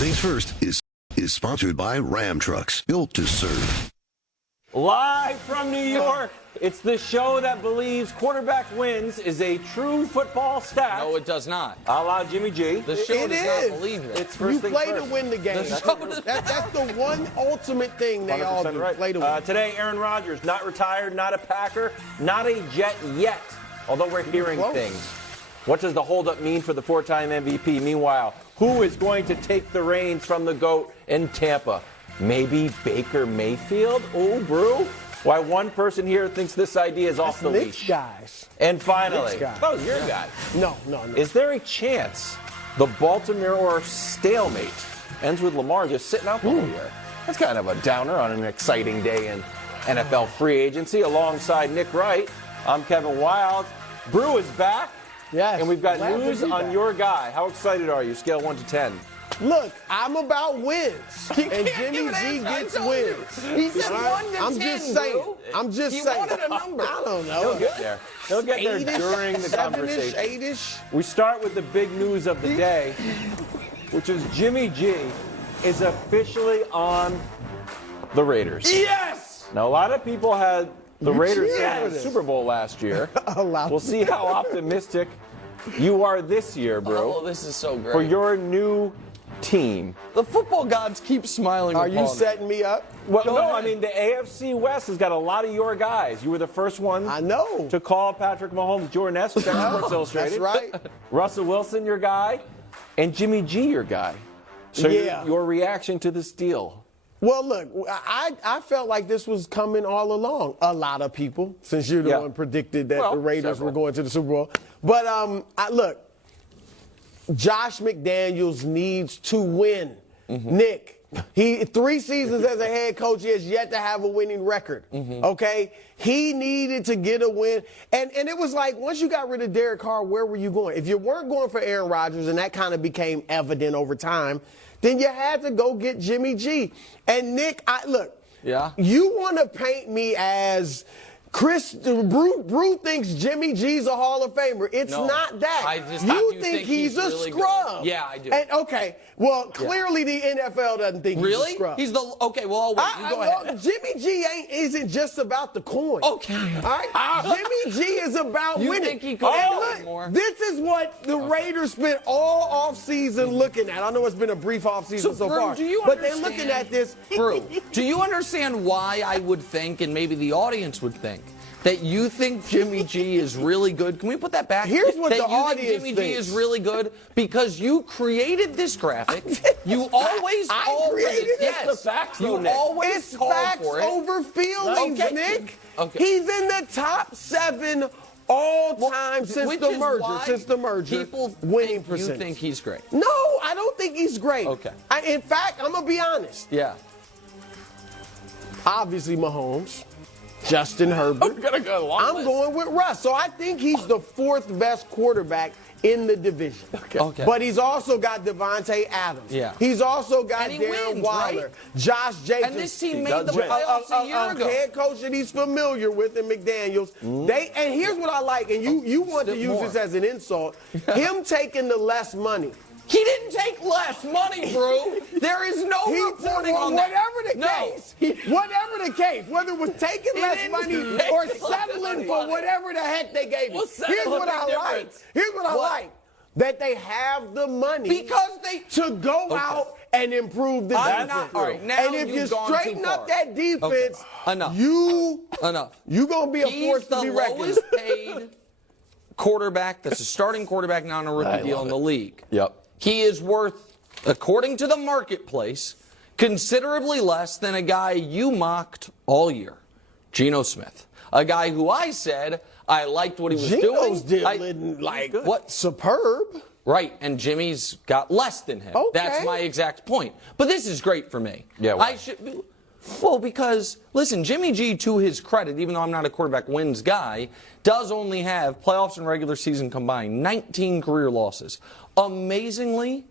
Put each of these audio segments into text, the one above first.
Things First is sponsored by Ram Trucks, built to serve. Live from New York, it's the show that believes quarterback wins is a true football stat. No, it does not. A la Jimmy G. The show does not believe it. It's first You things play first. to win the game. That's the one ultimate thing they all do. Right. Play to win. Today, Aaron Rodgers, not retired, not a Packer, not a Jet yet, although we're hearing things. What does the holdup mean for the four-time MVP? Meanwhile, who is going to take the reins from the GOAT in Tampa? Maybe Baker Mayfield? Oh, Brew? Why one person here thinks this idea is off the leash. Guys. And finally, oh, your guy. No. Is there a chance the Baltimore stalemate ends with Lamar just sitting out the whole year? That's kind of a downer on an exciting day in NFL free agency. Alongside Nick Wright, I'm Kevin Wild. Brew is back. Yes. And we've got Glad to news be on back. your guy. How excited are you? Scale 1 to 10. Look, I'm about wins. And Jimmy G gets wins. He said 1 to 10, I'm just saying. Bro. I'm just He saying. wanted a number. I don't know. He'll get there. He'll get there 8-ish, during the 7-ish, conversation. 8-ish. We start with the big news of the day, which is Jimmy G is officially on the Raiders. Yes! Now, a lot of people had the Raiders cheer in for the this. Super Bowl last year. A lot. We'll see how optimistic you are this year, bro, Oh, this is so great. for your new team. The football gods keep smiling Are upon you me. setting me up? Well, Go no, ahead. I mean, the AFC West has got a lot of your guys. You were the first one I know. to call Patrick Mahomes Jordan S. with Sports Illustrated. That's right. Russell Wilson, your guy, and Jimmy G, your guy. So Yeah. your reaction to this deal? Well, look, I felt like this was coming all along. A lot of people, since you're the one predicted that the Raiders were going to the Super Bowl. But look, Josh McDaniels needs to win. Nick, 3 seasons as a head coach, he has yet to have a winning record. Okay? He needed to get a win. And it was like, once you got rid of Derek Carr, where were you going? If you weren't going for Aaron Rodgers, and that kind of became evident over time, then you had to go get Jimmy G. And Nick, look, you want to paint me as Brew thinks Jimmy G's a Hall of Famer. It's not that. You think he's a really scrub. good. Yeah, I do. And, okay, well, clearly the NFL doesn't think he's a scrub. He's the okay. Well, I'll wait. You go ahead. Jimmy G isn't just about the coin. Okay. All right. Jimmy G is about You winning. think he could win more? This is what the Raiders spent all offseason looking at. I know it's been a brief offseason so Brew, far, do you but they're understand- looking at this. Brew, do you understand why I would think, and maybe the audience would think, that you think Jimmy G is really good? Can we put that back? Here's what that the you audience think Jimmy G thinks. is really good because you created this graphic. You always I call for created it. it. Yes, It's the facts, you though, Nick. always It's call facts for it. over feelings, Okay. Nick. Okay. He's in the top 7 all time since Which the is merger. why Since the merger, people winning think percentage. you think he's great. No, I don't think he's great. Okay. In fact, I'm gonna be honest. Yeah. Obviously, Mahomes, Justin Herbert. I'm going with Russ. So I think he's the 4th best quarterback in the division. Okay. But he's also got Devontae Adams. Yeah. He's also got And he Darren wins, Waller, right? Josh Jacobs. And this team He made does the win. playoffs a year ago. Head coach that he's familiar with in McDaniels. And here's what I like, and you want to use this as an insult. Him taking the less money. He didn't take less money, bro. There is no reporting on that. Whatever the case, whether it was taking less didn't money take or less settling for money. whatever the heck they gave him. Well, Here's what I settle like. difference. Here's what I like. That they have the money Because they to go out and improve the I'm defense. not- all right, now and if you you've gone too straighten up far. that defense, Enough. you Enough. gonna be a He's force the to be reckoned lowest with. paid quarterback that's a starting quarterback, not on a rookie deal in the league. Yep. He is worth, according to the marketplace, considerably less than a guy you mocked all year, Geno Smith. A guy who I said I liked what he was Geno's doing. deal isn't like What? superb. Right, and Jimmy's got less than him. Okay. That's my exact point. But this is great for me. Yeah, why? Well, because, listen, Jimmy G, to his credit, even though I'm not a quarterback wins guy, does only have playoffs and regular season combined 19 career losses. Amazingly,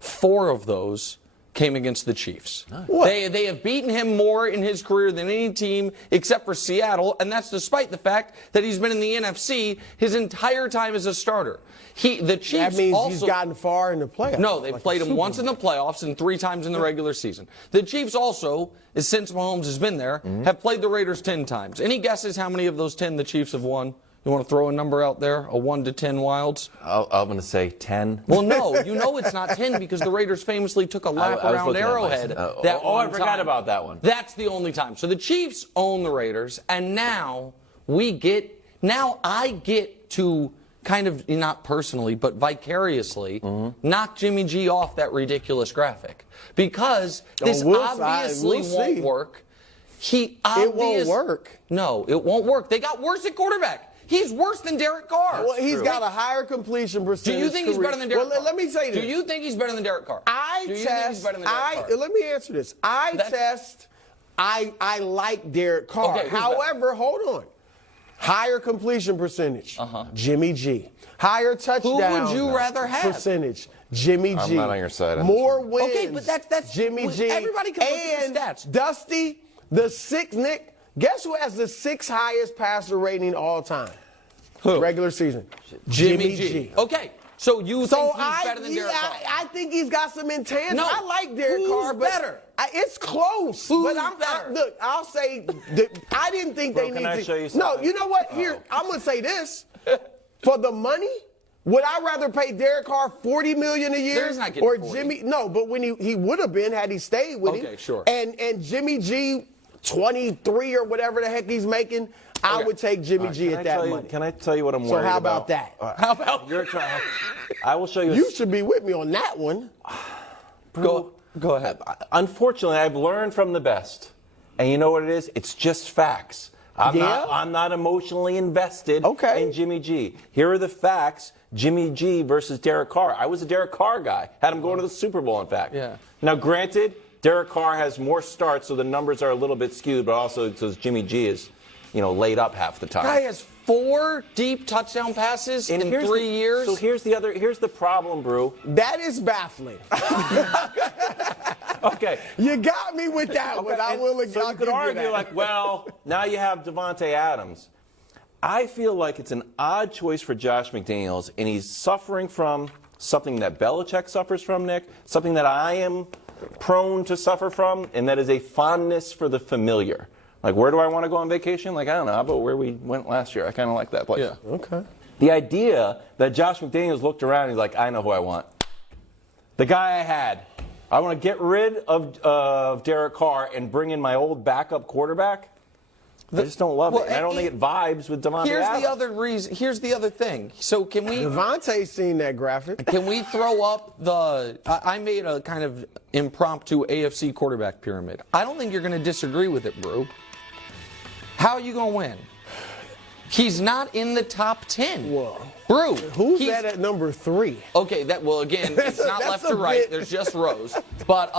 4 of those came against the Chiefs. What? They have beaten him more in his career than any team except for Seattle, and that's despite the fact that he's been in the NFC his entire time as a starter. The Chiefs That means also, he's gotten far in the playoffs. No, they've played him once in the playoffs and 3 times in the regular season. The Chiefs also, since Mahomes has been there, have played the Raiders 10 times. Any guesses how many of those 10 the Chiefs have won? You want to throw a number out there? A 1 to 10 Wilds? I'm going to say 10. Well, no, you know it's not 10 because the Raiders famously took a lap around Arrowhead. I forgot about that one. That's the only time. So the Chiefs own the Raiders, and now I get to kind of, not personally, but vicariously, knock Jimmy G off that ridiculous graphic. Because this obviously won't work. It won't work. No, it won't work. They got worse at quarterback. He's worse than Derek Carr. Well, he's got a higher completion percentage. Do you think he's better than Derek Carr? Well, let me say this. Do you think he's better than Derek Carr? Let me answer this. I like Derek Carr. Okay, however, hold on. Higher completion percentage, Jimmy G. Higher touchdown Who would you rather have? percentage, Jimmy G. I'm not on your side. More wins, Okay, but that's Jimmy G. Everybody can look at the stats. Dusty, the 6th, Nick, guess who has the 6th highest passer rating all time? Who? Regular season. Jimmy G. Okay, so you think he's better than Derek Carr? I think he's got some intangibles. No, I like Derek who's Carr, but better? It's close. Who's but better? Look, I'll say I didn't think Bro, they can need I to. show you No, something? you know what? Here, I'm gonna say this. For the money, would I rather pay Derek Carr $40 million a year He's not getting or 40. Jimmy? No, but when he would have been had he stayed with him. Okay, sure. And Jimmy G, 23 or whatever the heck he's making. I would take Jimmy G at that money. Can I tell you what I'm So worried how about? about that? How about You're trying. I will show you. You should be with me on that one. Go ahead. Unfortunately, I've learned from the best. And you know what it is? It's just facts. I'm not emotionally invested in Jimmy G. Here are the facts. Jimmy G versus Derek Carr. I was a Derek Carr guy. Had him going to the Super Bowl, in fact. Yeah. Now, granted, Derek Carr has more starts, so the numbers are a little bit skewed, but also because Jimmy G is, laid up half the time. Guy has 4 deep touchdown passes in 3 years. So here's the problem, Brew. That is baffling. Okay. You got me with that one. I will So you could argue well, now you have Devontae Adams. I feel like it's an odd choice for Josh McDaniels, and he's suffering from something that Belichick suffers from, Nick, something that I am prone to suffer from, and that is a fondness for the familiar. Like, where do I want to go on vacation? I don't know. How about where we went last year? I kind of like that place. Yeah. Okay. The idea that Josh McDaniels looked around and he's like, I know who I want. The guy I had. I want to get rid of Derek Carr and bring in my old backup quarterback. I just don't love it. And I don't think it vibes with Devontae Adams. Here's the other thing. So can we? Devontae's seen that graphic. Can we throw up I made a kind of impromptu AFC quarterback pyramid. I don't think you're going to disagree with it, Brew. How are you going to win? He's not in the top 10. Whoa. Brew. Who's that at number 3? Okay, again, it's not left to right. There's just rows. But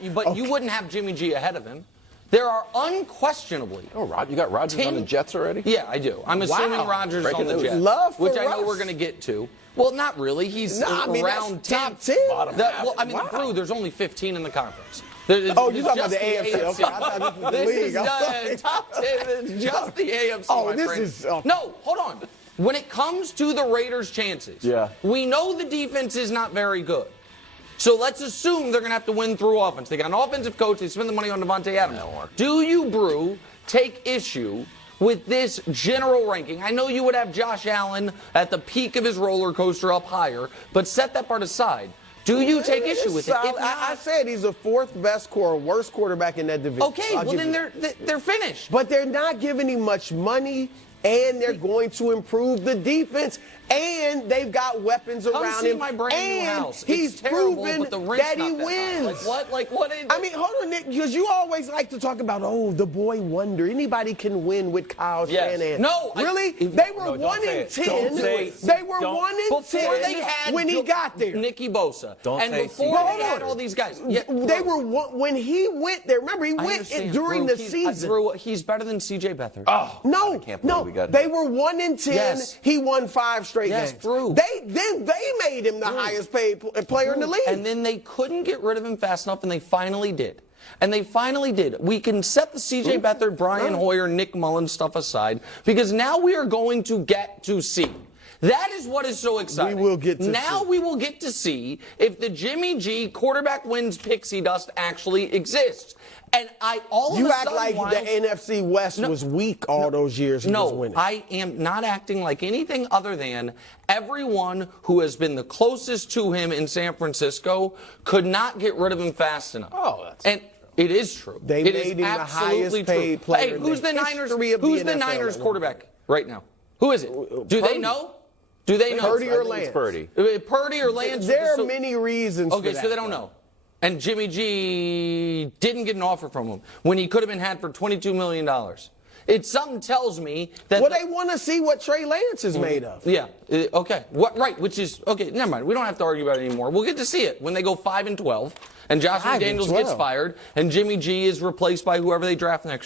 you wouldn't have Jimmy G ahead of him. There are unquestionably. Oh, Rod, you got Rodgers on the Jets already? Yeah, I do. I'm assuming Rodgers is on the Jets, which I know we're going to get to. Well, not really. He's around 10. Top 10. Brew, there's only 15 in the conference. You're talking about the AFC. Okay, I thought this was the league. This is top 10. It's just the AFC. Oh, this is. No, hold on. When it comes to the Raiders' chances, we know the defense is not very good. So let's assume they're going to have to win through offense. They got an offensive coach. They spend the money on Devontae Adams. Do you, Brew, take issue with this general ranking? I know you would have Josh Allen at the peak of his roller coaster up higher, but set that part aside. Do you take issue with it? I said he's the 4th best worst quarterback in that division. Okay, well then they're finished. But they're not giving him much money, and they're going to improve the defense, and they've got weapons around him. My brand new house. He's proven that he wins. Like what? I mean, hold on, Nick, because you always like to talk about, the boy wonder. Anybody can win with Kyle Shanahan. No, really? They were 1-10. They were 1-10 when he got there. Nicky Bosa. Before they had all these guys. They were when he went there. Remember, he went during the season. He's better than C.J. Beathard. No. They were 1-10. Yes. He won 5 straight games. True. They made him the highest paid player in the league. And then they couldn't get rid of him fast enough, and they finally did. And they finally did. We can set the C.J. Beathard, Brian Hoyer, Nick Mullins stuff aside, because now we are going to get to see. That is what is so exciting. We will get to now see. we will get to see if the Jimmy G quarterback wins pixie dust actually exists. And you act like the NFC West was weak all those years he was winning. I am not acting like anything other than everyone who has been the closest to him in San Francisco could not get rid of him fast enough. And it is true. They it made is him the absolutely highest paid true. player. Hey, who's in the history Niners? of the Who's the NFL Niners quarterback right now? Who is it? Do they know? Do they know? Purdy or Lance? Purdy. Purdy or Lance? There are many reasons for that. Okay, so they don't know. And Jimmy G didn't get an offer from him when he could have been had for $22 million. Something tells me that. Well, they want to see what Trey Lance is made of. Yeah. Okay. Right. Which is okay. Never mind. We don't have to argue about it anymore. We'll get to see it when they go 5-12, and Josh McDaniels gets fired, and Jimmy G is replaced by whoever they draft next